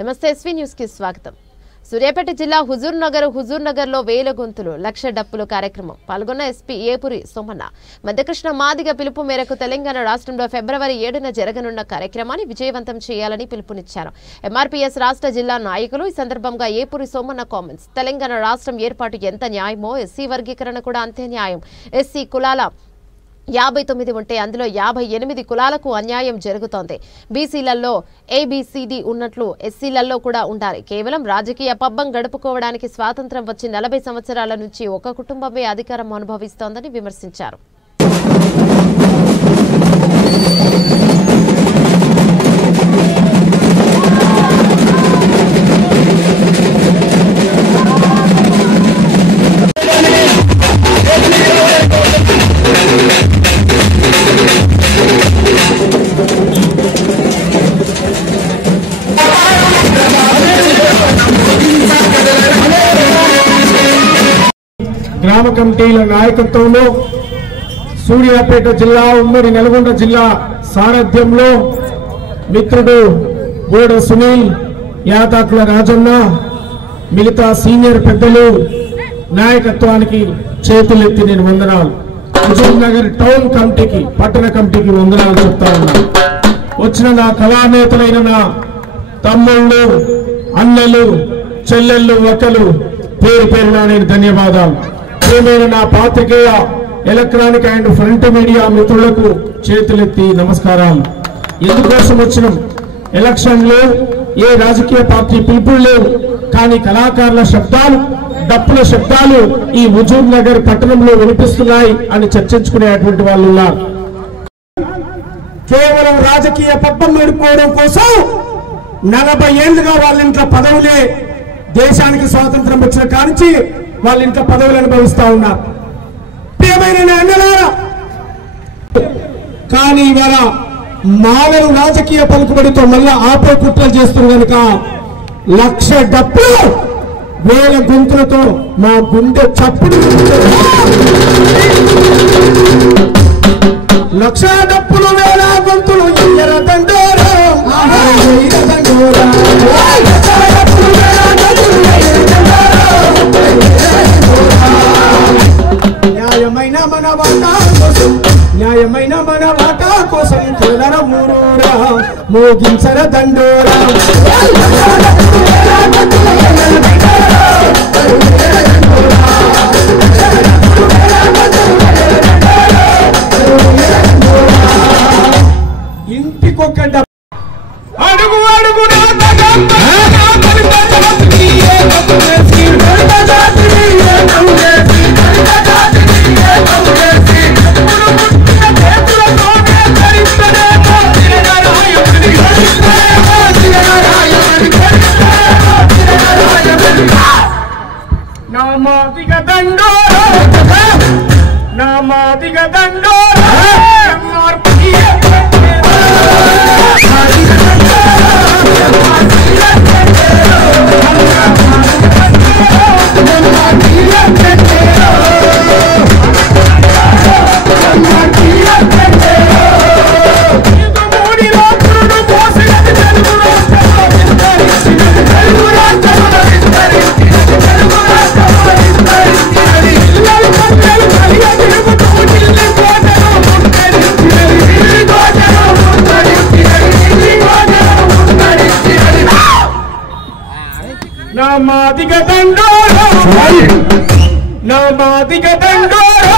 నమస్తే SV news కి స్వాగతం. సూర్యాపేట జిల్లా హుజూర్ నగర్ లో వేల గొంతులు లక్ష డప్పులు కార్యక్రమం పాల్గొన్న ఎస్పీ ఏపురి సోమన్న మందకృష్ణ మాదిగ పిలుపు మేరకు తెలంగాణ రాష్ట్రంలో ఫిబ్రవరి 7న జరగనున్న కార్యక్రమాన్ని విజయవంతం చేయాలని పిలుపునిచ్చారు. ఎంఆర్పీఎస్ రాష్ట్ర జిల్లా నాయకులు ఈ సందర్భంగా ఏపురి సోమన్న కామెంట్స్. తెలంగాణ రాష్ట్రం ఏర్పాటు ఎంత న్యాయమో ఎస్సీ వర్గీకరణ కూడా అంతే న్యాయం. ఎస్సీ కులాల 59 ఉంటే అందులో 58 కులాలకు అన్యాయం జరుగుతోంది. బీసీలలో ఏబిసిడి ఉన్నట్లు ఎస్సీలలో కూడా ఉండాలి. కేవలం రాజకీయ పబ్బం గడుపుకోవడానికి స్వాతంత్రం వచ్చి 40 సంవత్సరాల నుంచి ఒక కుటుంబమే అధికారం అనుభవిస్తోందని విమర్శించారు. గ్రామ కమిటీల నాయకత్వంలో సూర్యాపేట జిల్లా ఉమ్మడి నల్గొండ జిల్లా సారథ్యంలో మిత్రుడు బోడ సునీల్, యాతాకుల రాజన్న, మిగతా సీనియర్ పెద్దలు నాయకత్వానికి చేతులెత్తి నేను వందనాలు. హుజూర్ నగర్ టౌన్ కమిటీకి, పట్టణ కమిటీకి వందనాలు చెప్తా ఉన్నాను. వచ్చిన నా కళానేతలైన నా తమ్ముళ్ళు, అన్నలు, చెల్లెళ్ళు, అక్కలు పేరు పేరున నేను ధన్యవాదాలు. ప్రియమైన నా పాత్రికేయ, ఎలక్ట్రానిక్ అండ్ ప్రింట్ మీడియా మిత్రులకు చేతులెత్తి నమస్కారాలు. ఎందుకోసం వచ్చినాం? ఎలక్షన్లో ఏ రాజకీయ పార్టీ పిలుపులు లేవు, కానీ కళాకారుల శబ్దాలు, డప్పుల శబ్దాలు ఈ హుజూర్ నగర్ పట్టణంలో వినిపిస్తున్నాయి అని చర్చించుకునేటువంటి వాళ్ళు ఉన్నారు. కేవలం రాజకీయ పబ్బం గడుపుకోవడం కోసం 40 ఏళ్లుగా వాళ్ళ ఇంట్లో పదవులే, దేశానికి స్వాతంత్రం వచ్చిన కానించి వాళ్ళ ఇంట్లో పదవులు అనుభవిస్తా ఉన్నారు. ప్రియమైన అన్నలారా, కానీ ఇవాళ మావెలు రాజకీయ పలుకుబడితో మళ్ళా ఆపే కుట్రలు చేస్తున్నారు కనుక లక్ష డప్పులు వేల గొంతులతో మా గుండె చప్పుడు, లక్ష డప్పులు వేల గొంతులు ఎర్ర దండోరా, న్యాయమైన మన వాటా కోసం, న్యాయమైన మన వాటా కోసం తెలర మూరూరా, మోగించర దండోరా. ఇంటికొక అడుగు అడుగు నామాదిగ దండోరా, నామాదిగ దండోరా, నామాదిగ దండోరా, నామాదిగ దండోరా.